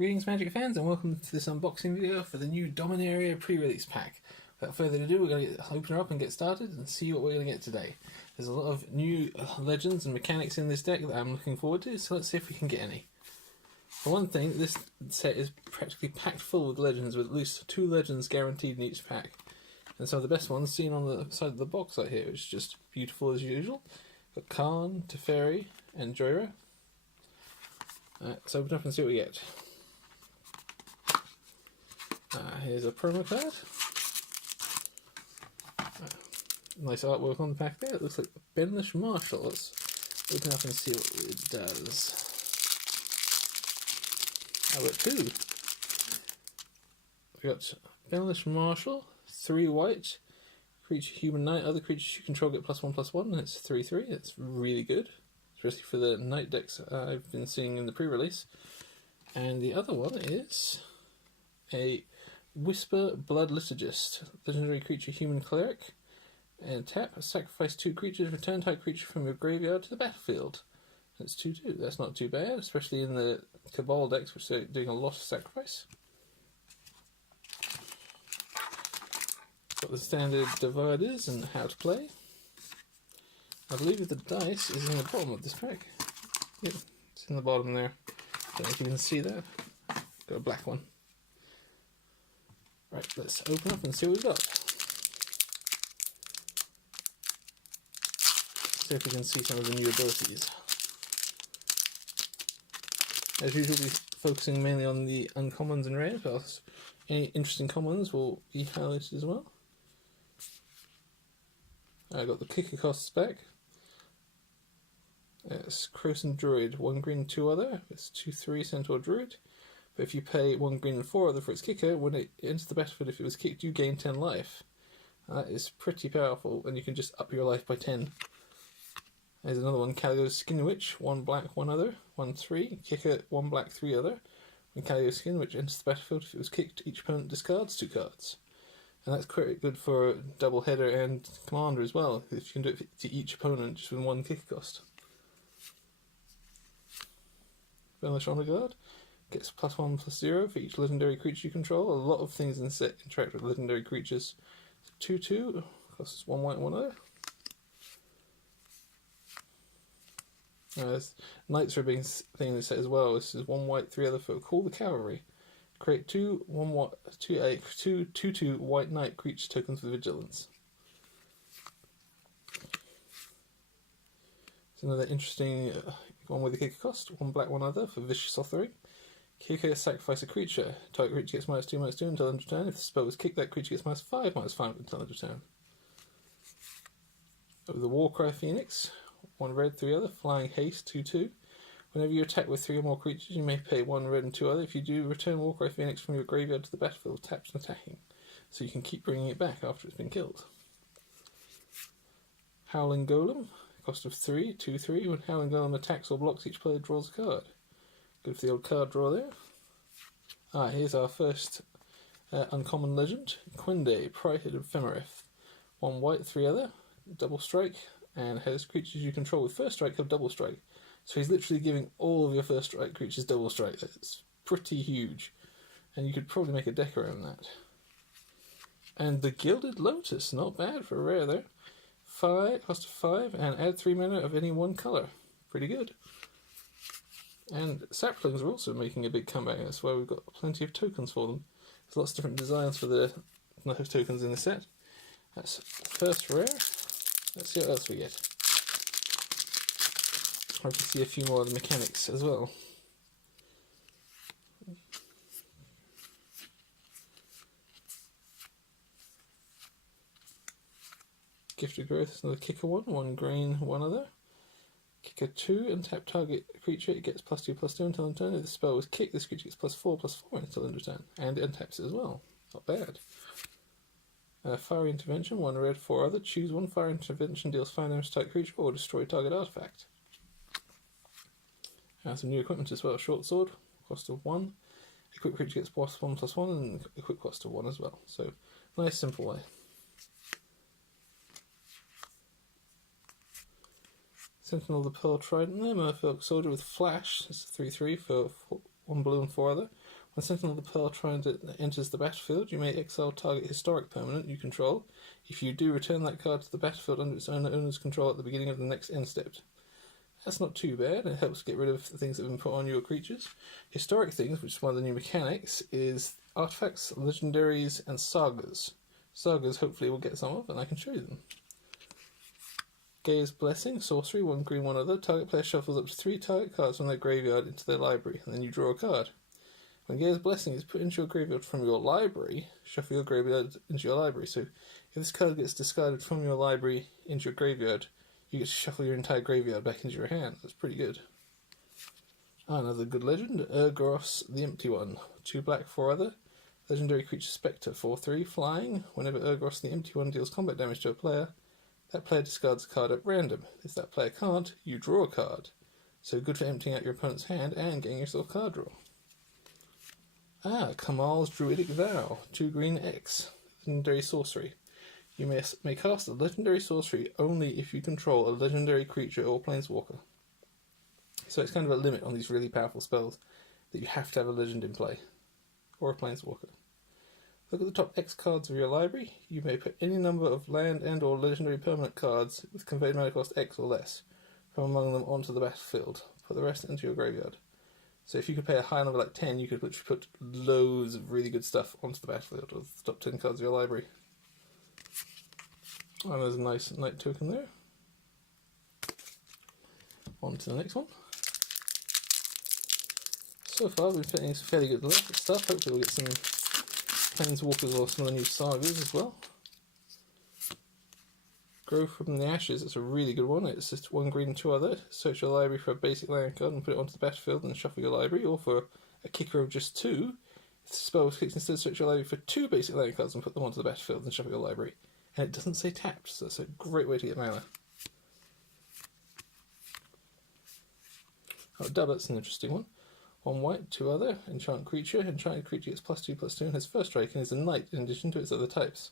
Greetings Magic fans and welcome to this unboxing video for the new Dominaria pre-release pack. Without further ado, we're going to open her up and get started and see what we're going to get today. There's a lot of new legends and mechanics in this deck that I'm looking forward to, so let's see if we can get any. For one thing, this set is practically packed full with legends, with at least 2 legends guaranteed in each pack. And some of the best ones seen on the side of the box right here, which is just beautiful as usual. Got Khan, Teferi and Joyra. Let's open up and see what we get. Here's a promo card. Nice artwork on the back there. It looks like Benlish Marshall. Let's open up and see what it does. I've got 2. We got Benlish Marshall, 3 white, creature human knight. Other creatures you control get +1/+1, and it's 3/3. It's really good, especially for the knight decks I've been seeing in the pre-release. And the other one is a Whisper Blood Liturgist, legendary creature human cleric, and tap, sacrifice 2 creatures, return type creature from your graveyard to the battlefield. It's 2/2, that's not too bad, especially in the Cabal decks, which are doing a lot of sacrifice. Got the standard dividers and how to play. I believe the dice is in the bottom of this pack. Yep, it's in the bottom there. Don't know if you can see that. Got a black one. Right, let's open up and see what we've got. See if we can see some of the new abilities. As usual, we'll be focusing mainly on the uncommons and rares, but any interesting commons will be highlighted as well. I got the kicker costs back. It's Croson Druid, 1 green, 2 other. It's 2/3 Centaur Druid. But if you pay 1 green and 4 other for its kicker, when it enters the battlefield, if it was kicked, you gain 10 life. That is pretty powerful, and you can just up your life by 10. There's another one, Caligo's Skin Witch, 1 black, 1 other, 1/3, kicker, 1 black, 3 other. When Caligo's Skin Witch enters the battlefield, if it was kicked, each opponent discards 2 cards. And that's quite good for double header and commander as well, if you can do it to each opponent just with 1 kicker cost. Benlish Honor Guard gets +1/+0 for each legendary creature you control. A lot of things in the set interact with legendary creatures. 2/2, costs 1 white and 1 other. Knights are a big thing in the set as well. This is 1 white, 3 other for Call the Cavalry. Create 2 2/2 white knight creature tokens with vigilance. It's another interesting one with a kicker cost. 1 black, 1 other for Vicious Authority. Kicker, sacrifice a creature. Target creature gets -2/-2 until end of turn. If the spell is kicked, that creature gets -5/-5 until end of turn. The Warcry Phoenix. 1 red, 3 other, flying haste, 2/2. Whenever you attack with 3 or more creatures, you may pay 1 red and 2 other. If you do, return Warcry Phoenix from your graveyard to the battlefield, taps and attacking. So you can keep bringing it back after it's been killed. Howling Golem, cost of 3, 2/3. When Howling Golem attacks or blocks, each player draws a card. Good for the old card draw there. Here's our first uncommon legend, Quinde, Pride of Femerith. 1 white, 3 other, double strike, and has creatures you control with first strike have double strike. So he's literally giving all of your first strike creatures double strike. That's pretty huge. And you could probably make a deck around that. And the Gilded Lotus, not bad for a rare there. 5, cost of 5, and add 3 mana of any 1 colour. Pretty good. And Saplings are also making a big comeback. That's why we've got plenty of tokens for them. There's lots of different designs for the tokens in the set. That's first rare. Let's see what else we get. I can see a few more of the mechanics as well. Gifted Growth is another kicker one. 1 green, 1 other. Kicker 2 and tap target creature. It gets +2/+2 until end of turn. If the spell was kicked, this creature gets +4/+4 until end of turn. And it untaps it as well. Not bad. Fiery Intervention, 1 red, 4 other. Choose 1 Fire Intervention, deals 5 damage to target creature or destroy target artifact. Some new equipment as well. Short Sword, cost of 1. Equip creature gets +1/+1 and equip cost of 1 as well. So, nice simple way. Sentinel the Pearl Trident there, Merfolk Soldier with Flash. It's 3/3 for 1 blue and 4 other. When Sentinel of the Pearl enters the battlefield, you may exile target historic permanent you control. If you do, return that card to the battlefield under its owner's control at the beginning of the next end step. That's not too bad. It helps get rid of the things that have been put on your creatures. Historic things, which is one of the new mechanics, is artifacts, legendaries, and sagas. Sagas, hopefully, we'll get some of, and I can show you them. Gaia's Blessing, sorcery, 1 green, 1 other. Target player shuffles up to 3 target cards from their graveyard into their library, and then you draw a card. When Gaia's Blessing is put into your graveyard from your library, shuffle your graveyard into your library. So, if this card gets discarded from your library into your graveyard, you get to shuffle your entire graveyard back into your hand. That's pretty good. Another good legend, Urgoros the Empty One. 2 black, 4 other. Legendary creature Spectre, 4/3, flying. Whenever Urgoros the Empty One deals combat damage to a player, that player discards a card at random. If that player can't, you draw a card. So good for emptying out your opponent's hand and getting yourself a card draw. Kamal's Druidic Vow, 2 green X, legendary sorcery. You may cast a legendary sorcery only if you control a legendary creature or planeswalker. So it's kind of a limit on these really powerful spells that you have to have a legend in play, or a planeswalker. Look at the top X cards of your library. You may put any number of land and or legendary permanent cards with converted mana cost X or less from among them onto the battlefield. Put the rest into your graveyard. So if you could pay a high number like 10, you could literally put loads of really good stuff onto the battlefield with the top 10 cards of your library. And there's a nice knight token there. On to the next one. So far we've been getting some fairly good stuff. Hopefully we'll get some planeswalkers or some of the new sagas as well. Grow from the Ashes, it's a really good one. It's just 1 green and 2 other. Search your library for a basic land card and put it onto the battlefield and shuffle your library, or for a kicker of just 2. If the spell was clicked, instead search your library for 2 basic land cards and put them onto the battlefield and shuffle your library. And it doesn't say tapped, so that's a great way to get mana. That's an interesting one. 1 white, 2 other, enchant creature. Enchanted creature gets +2/+2 and has first strike and is a knight in addition to its other types.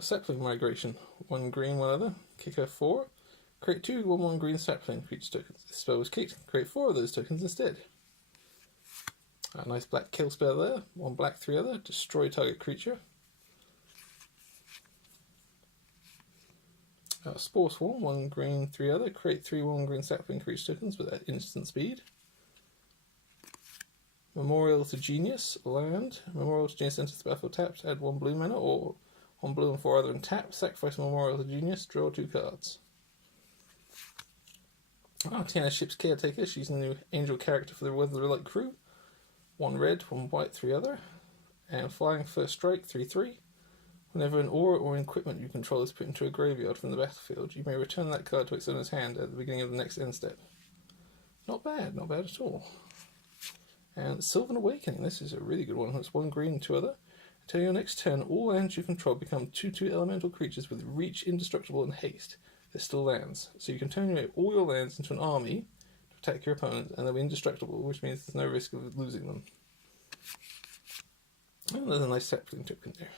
Sapling Migration. 1 green, 1 other. Kicker 4. Create 2 1/1 green sapling creature tokens. If the spell was kicked, create 4 of those tokens instead. A nice black kill spell there. 1 black, 3 other. Destroy target creature. Spore Swarm. 1 green, 3 other. Create 3 1 green sapling creature tokens with that instant speed. Memorial to Genius. Land. Memorial to Genius enters the battlefield tapped. Add 1 blue mana, or 1 blue and 4 other and tap. Sacrifice Memorial to Genius. Draw 2 cards. Tiana Ship's Caretaker. She's a new angel character for the Weatherlight crew. 1 red, 1 white, 3 other. And flying first strike, 3/3. Whenever an aura or equipment you control is put into a graveyard from the battlefield, you may return that card to its owner's hand at the beginning of the next end step. Not bad at all. And Sylvan Awakening, this is a really good one. It's 1 green and 2 other. Until your next turn, all lands you control become 2/2 elemental creatures with reach, indestructible, and haste. They're still lands. So you can turn all your lands into an army to attack your opponent, and they'll be indestructible, which means there's no risk of losing them. And there's a nice sapling token there.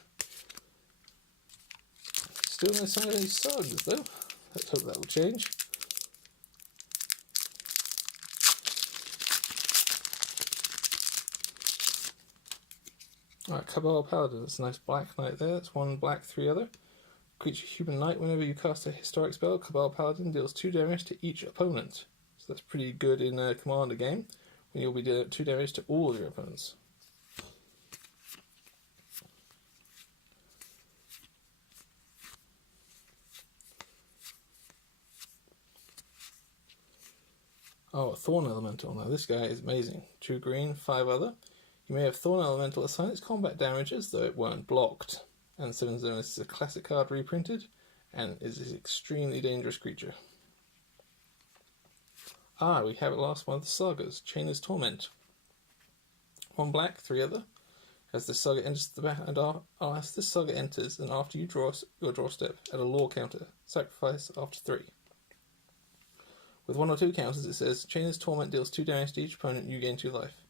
Still no sign of any sagas though. Let's hope that will change. Alright, Cabal Paladin, it's a nice black knight there. It's 1 black, 3 other. Creature human knight, whenever you cast a historic spell, Cabal Paladin deals 2 damage to each opponent. So that's pretty good in a commander game, when you'll be doing 2 damage to all of your opponents. Thorn Elemental. Now this guy is amazing. 2 green, 5 other. You may have Thorn Elemental assign its combat damages, though it weren't blocked. And 7 Zones is a classic card reprinted, and is an extremely dangerous creature. We have at last one of the sagas, Chainer's Torment. 1 black, 3 other. As this saga enters and after you draw your draw step, add a lore counter. Sacrifice after 3. With 1 or 2 counters, it says Chainer's Torment deals 2 damage to each opponent, you gain 2 life.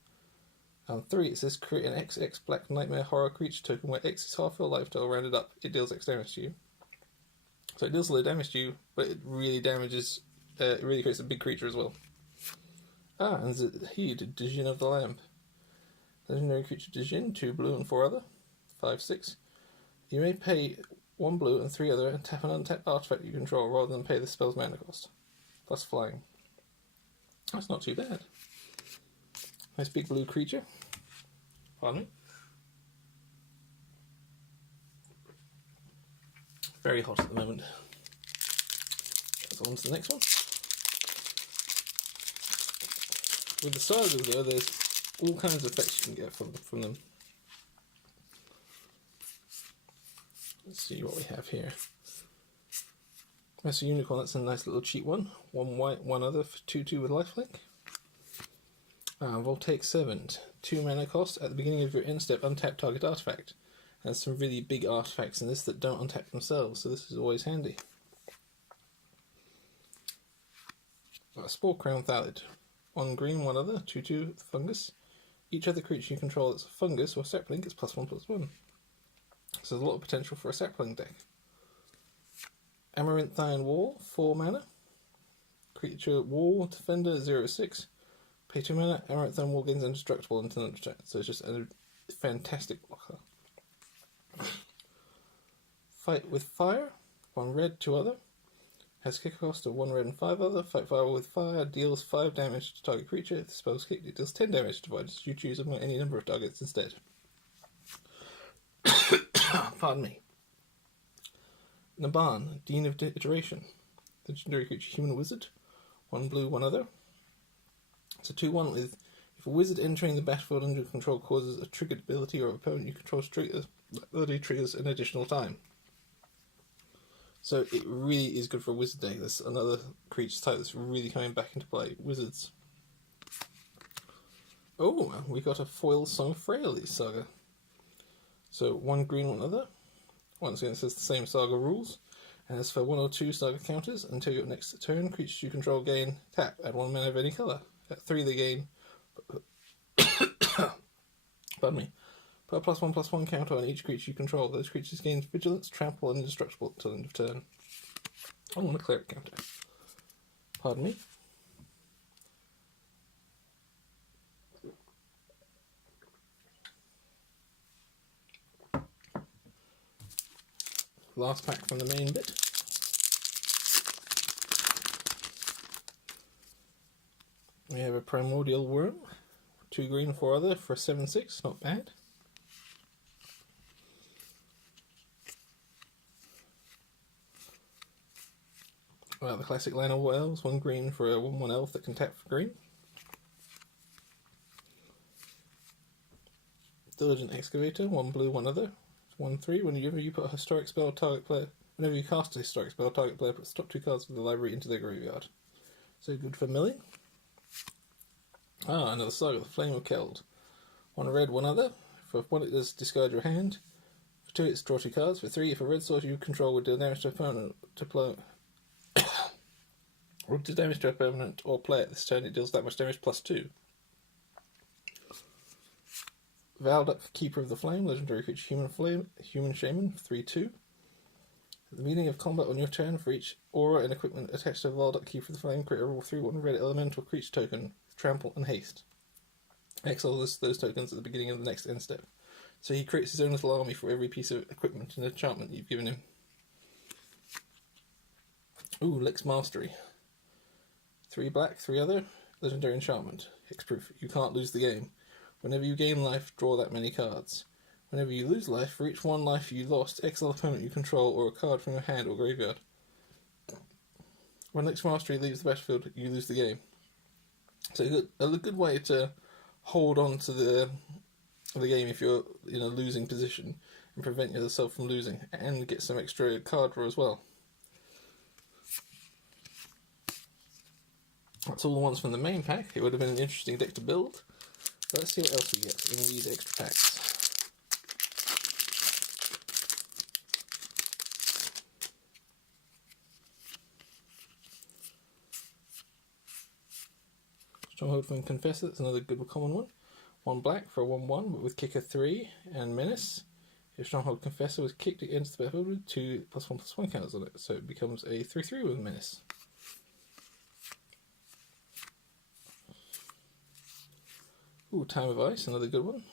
3, it says create an XX Black Nightmare Horror creature token where X is half your life total rounded up. It deals X damage to you. So it deals low damage to you, but it really damages, it really creates a big creature as well. Ah, and Zahid, Djinn of the Lamp. Legendary creature Djinn, 2 blue and 4 other, 5/6. You may pay 1 blue and 3 other and tap an untapped artifact you control rather than pay the spell's mana cost. Plus flying. That's not too bad. Nice big blue creature. Pardon me. Very hot at the moment. So on to the next one. With the sagas though, there's all kinds of effects you can get from them. Let's see what we have here. That's a unicorn, that's a nice little cheap one. 1 white, 1 other for 2/2 with lifelink. Voltaic Servant. 2 mana cost. At the beginning of your end step, untap target artifact. There's some really big artifacts in this that don't untap themselves, so this is always handy. Got a Spore Crown Thallid. 1 green, 1 other, 2/2 fungus. Each other creature you control that's a fungus or sapling gets +1/+1. So there's a lot of potential for a sapling deck. Amaranthine Wall, 4 mana. Creature Wall, Defender, 0/6. Pay 2 mana, Amaranthine Wall gains indestructible until end of turn. So it's just a fantastic blocker. Fight with Fire, 1 red, 2 other. Has kick cost of 1 red and 5 other. Fight Fire with Fire, deals 5 damage to target creature. If the spell's kicked, it deals 10 damage divided as you choose among any number of targets instead. Pardon me. Naban, Dean of Iteration. Legendary creature, Human Wizard. 1 blue, 1 other. It's a 2/1 with, if a wizard entering the battlefield under your control causes a triggered ability or opponent you control triggers an additional time. So it really is good for a wizard deck. There's another creature type that's really coming back into play. Wizards. Oh, we got a foil Song of Freyalise saga. So 1 green, 1 other. Once again, it says the same saga rules. And as for 1 or 2 saga counters, until your next turn, creatures you control gain tap, add 1 mana of any colour. At 3 they gain pardon me. Put a +1/+1 counter on each creature you control. Those creatures gain vigilance, trample, and indestructible until end of turn. I want a cleric counter. Pardon me. Last pack from the main bit. We have a Primordial Worm, 2 green, 4 other for 7/6, not bad. Well, the classic line of elves, 1 green for a 1/1 elf that can tap for green. Diligent Excavator, 1 blue, 1 other, 1/3. Whenever you put a historic spell, whenever you cast a historic spell, target player puts the top 2 cards of the library into their graveyard. So good for milling. Another saga, the Flame of Keld. 1 red, 1 other. For 1 it does discard your hand. For 2 it's draw 2 cards. For 3, if a red source you control would deal damage to opponent or do damage to opponent or player this turn, it deals that much damage +2. Valduk, Keeper of the Flame, legendary creature, Human Shaman, 3/2. At the beginning of combat on your turn, for each aura and equipment attached to Valduk, Keeper of the Flame, create a roll 3/1 red elemental creature token with trample and haste. Exile those tokens at the beginning of the next end step. So he creates his own little army for every piece of equipment and enchantment you've given him. Ooh, Lix Mastery. 3 black, 3 other, legendary enchantment. Hexproof. You can't lose the game. Whenever you gain life, draw that many cards. Whenever you lose life, for each 1 life you lost, exile opponent you control or a card from your hand or graveyard. When Lix Mastery leaves the battlefield, you lose the game. So a good way to hold on to the game if you're in a losing position and prevent yourself from losing, and get some extra card draw as well. That's all the ones from the main pack. It would have been an interesting deck to build. But let's see what else we get in these extra packs. Stronghold from Confessor, that's another good common one. 1 black for a 1/1, but with kicker 3 and menace. Your Stronghold Confessor was kicked against the battlefield with 2+1/+1 counters on it, so it becomes a 3/3 with Menace. Ooh, Time of Ice, another good one.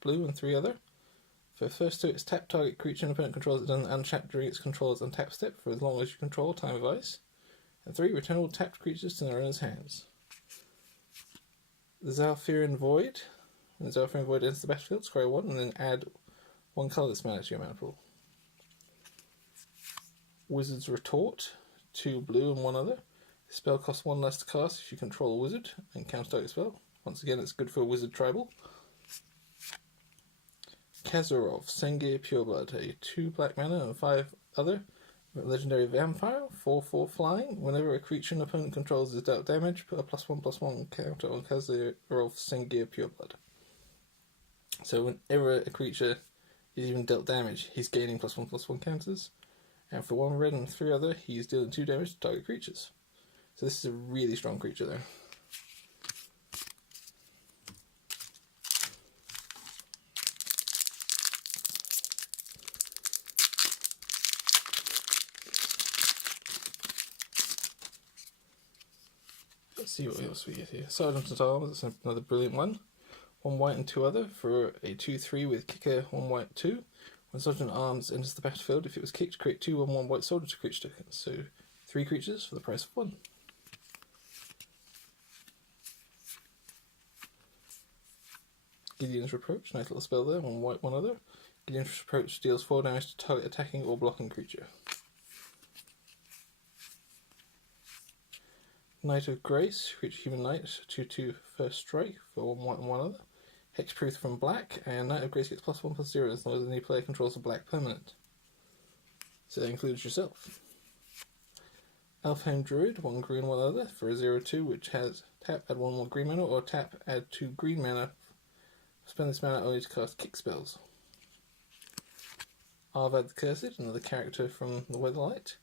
Blue and 3 other. For the first 2, it's tap target creature and opponent controls it doesn't untap during its controller's untap step for as long as you control Time of Ice. And 3, return all tapped creatures to their owner's hands. The Zalfirian Void. When Zalfirian Void enters the battlefield, scry 1 and then add 1 colourless mana to your mana pool. Wizard's Retort, 2 blue and 1 other. The spell costs 1 less to cast if you control a wizard and counter target spell. Once again, it's good for a wizard tribal. Kazarov, Sengir Pureblood, a 2 black mana and 5 other. Legendary Vampire, 4/4 flying. Whenever a creature an opponent controls is dealt damage, put a +1/+1 counter on Kazarov, Sengir Pureblood. So whenever a creature is even dealt damage, he's gaining +1/+1 counters. And for 1 red and 3 other, he's dealing 2 damage to target creatures. So this is a really strong creature there. Let's see what else we get here. Sergeant at Arms, that's another brilliant one. 1 white and 2 other for a 2/3 with kicker 1 white 2. When Sergeant at Arms enters the battlefield, if it was kicked, create 2 1/1 white soldier to creature tokens. So 3 creatures for the price of 1. Gideon's Reproach, nice little spell there, 1 white 1 other. Gideon's Reproach deals 4 damage to target attacking or blocking creature. Knight of Grace, creature human knight, 2/2 first strike for 1 white and 1 other. Hexproof from black, and Knight of Grace gets +1/+0 as long as any player controls a black permanent. So that includes yourself. Elfheim Druid, 1 green 1 other for a 0/2, which has tap, add 1 more green mana, or tap, add 2 green mana. Spend this mana only to cast kick spells. Arvad the Cursed, another character from the Weatherlight.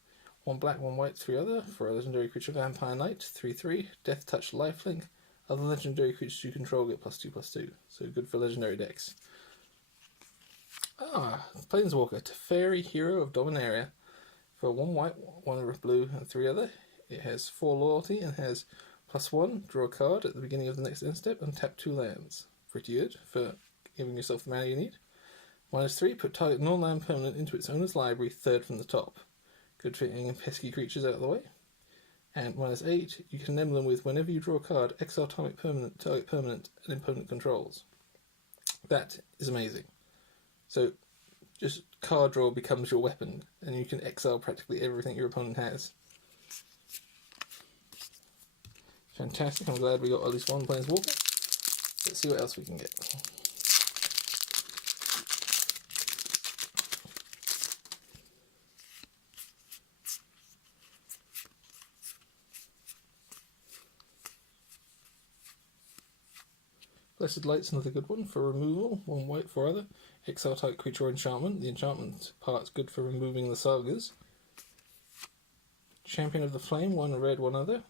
1 black, 1 white, 3 other for a legendary creature Vampire Knight, 3/3, Death Touch Lifelink. Other legendary creatures you control get +2/+2, so good for legendary decks. Planeswalker, Teferi, Hero of Dominaria. For 1 white, 1 blue, and 3 other. It has 4 loyalty and has +1, draw a card at the beginning of the next end step and tap 2 lands. Pretty good for giving yourself the mana you need. -3, put target non-land permanent into its owner's library, 3rd from the top. Good for getting pesky creatures out of the way. And -8, you can name them with whenever you draw a card, exile target permanent, and opponent controls. That is amazing. So just card draw becomes your weapon, and you can exile practically everything your opponent has. Fantastic, I'm glad we got at least 1 Planeswalker. Let's see what else we can get. Blessed Light's another good one for removal, 1 white, 4 other. Exile type creature or enchantment. The enchantment part's good for removing the sagas. Champion of the Flame, 1 red, 1 other.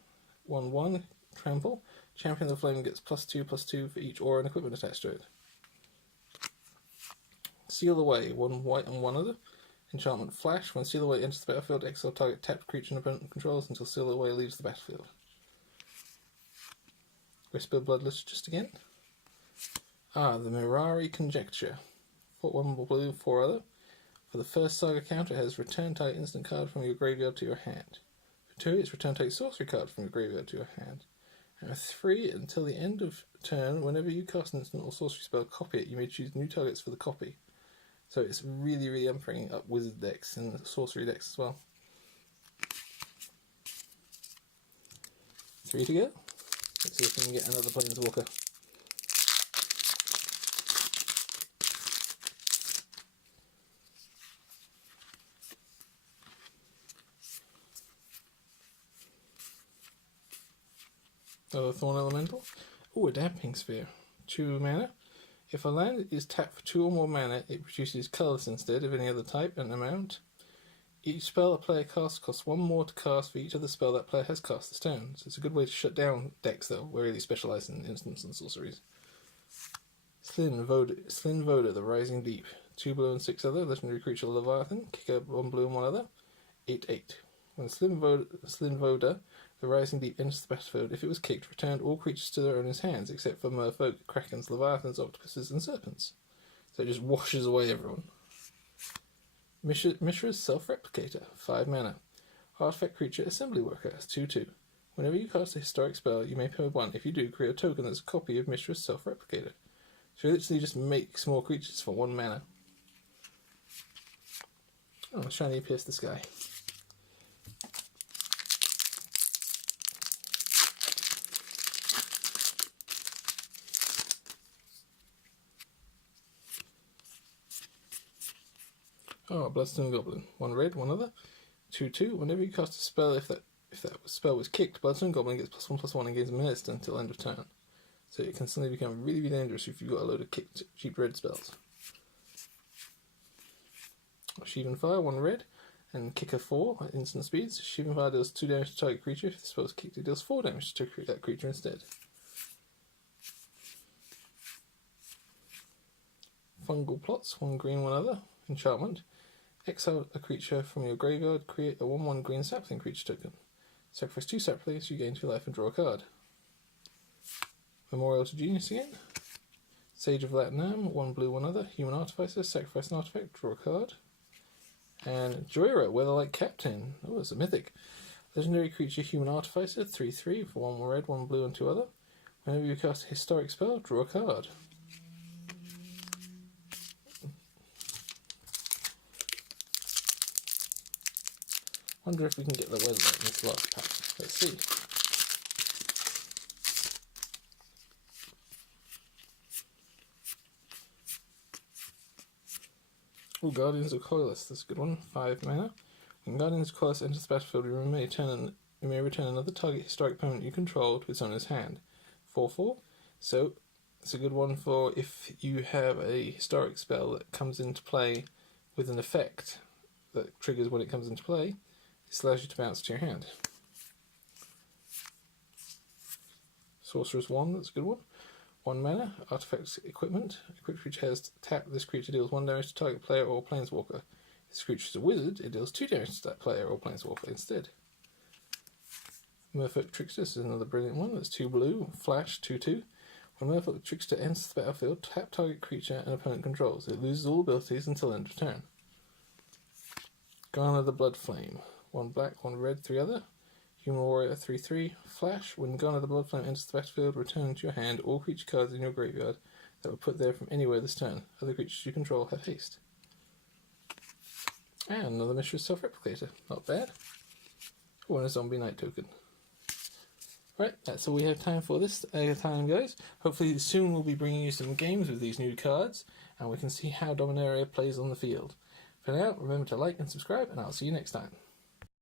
1/1, trample. Champion of the Flame gets +2/+2 for each aura and equipment attached to it. Seal Away, 1 white and 1 other. Enchantment Flash. When Seal Away enters the battlefield, exile target tapped creature and opponent controls until Seal Away leaves the battlefield. Whisper Bloodless just again. The Mirari Conjecture. 1 blue, 4 other. For the first saga counter, it has return target instant card from your graveyard to your hand. For 2, it's return target sorcery card from your graveyard to your hand. And for 3, until the end of turn, whenever you cast an instant or sorcery spell, copy it. You may choose new targets for the copy. So it's really, really bringing up wizard decks and sorcery decks as well. 3 to go. Let's see if we can get another Planeswalker. Another Thorn Elemental. A Damping Sphere. 2 mana. If a land is tapped for 2 or more mana, it produces colours instead of any other type and amount. Each spell a player casts costs 1 more to cast for each other spell that player has cast this turn. So it's a good way to shut down decks that really specialise in instants and sorceries. Slyn Voda, the Rising Deep. 2 blue and 6 other. Legendary creature Leviathan. Kick a 1 blue and 1 other. 8/8. When Slim Voda, the Rising Deep, enters the battlefield, if it was kicked, returned all creatures to their owner's hands, except for Merfolk, Krakens, Leviathans, Octopuses, and Serpents. So it just washes away everyone. Mishra's Self-Replicator, 5 mana. Artifact creature Assembly Worker, 2/2. Whenever you cast a historic spell, you may pay 1. If you do, create a token that's a copy of Mishra's Self-Replicator. So it literally just makes more creatures for 1 mana. Oh, shiny Pierce the Sky. Oh, Bloodstone Goblin. 1 red, 1 other. 2/2. Whenever you cast a spell, if that spell was kicked, Bloodstone Goblin gets +1/+1 and gains menace until end of turn. So it can suddenly become really, really dangerous if you've got a load of kicked cheap red spells. Sheevan Fire, 1 red, and Kicker 4 at instant speeds. Sheevan Fire deals 2 damage to target creature. If the spell is kicked, it deals 4 damage to that creature instead. Fungal Plots, 1 green, 1 other. Enchantment. Exile a creature from your graveyard, create a 1/1 green sapling creature token. Sacrifice 2 saplings, you gain 2 life and draw a card. Memorial to Genius again. Sage of Latnam, 1 blue, 1 other. Human Artificer, sacrifice an artifact, draw a card. And Joyra, Weatherlight Captain. Oh, it's a mythic. Legendary creature, Human Artificer, 3/3 for 1 red, 1 blue, and 2 other. Whenever you cast a historic spell, draw a card. Wonder if we can get the Weatherlight in this last pack. Let's see. Oh, Guardians of Coilus, that's a good one. 5 mana. When Guardians of Coilus enters the battlefield, you may return another target historic opponent you control to its owner's hand. 4/4. So it's a good one for if you have a historic spell that comes into play with an effect that triggers when it comes into play. This allows you to bounce to your hand. Sorcerer's Wand, that's a good one. 1 mana, artifact equipment. Equipped creature has tap. This creature deals 1 damage to target player or planeswalker. If this creature is a wizard, it deals 2 damage to that player or planeswalker instead. Merfolk Trickster is another brilliant one. That's 2 blue, flash, 2/2. When Merfolk Trickster enters the battlefield, tap target creature and opponent controls. It loses all abilities until end of turn. Garner the Blood Flame. 1 black, 1 red, 3 other. Human Warrior, 3/3. Flash. When Garner the Blood Flame enters the battlefield, return to your hand all creature cards in your graveyard that were put there from anywhere this turn. Other creatures you control have haste. And another Mishra's Self-Replicator. Not bad. Oh, and a Zombie Knight token. Right, that's all we have time for this time, guys. Hopefully soon we'll be bringing you some games with these new cards, and we can see how Dominaria plays on the field. For now, remember to like and subscribe, and I'll see you next time.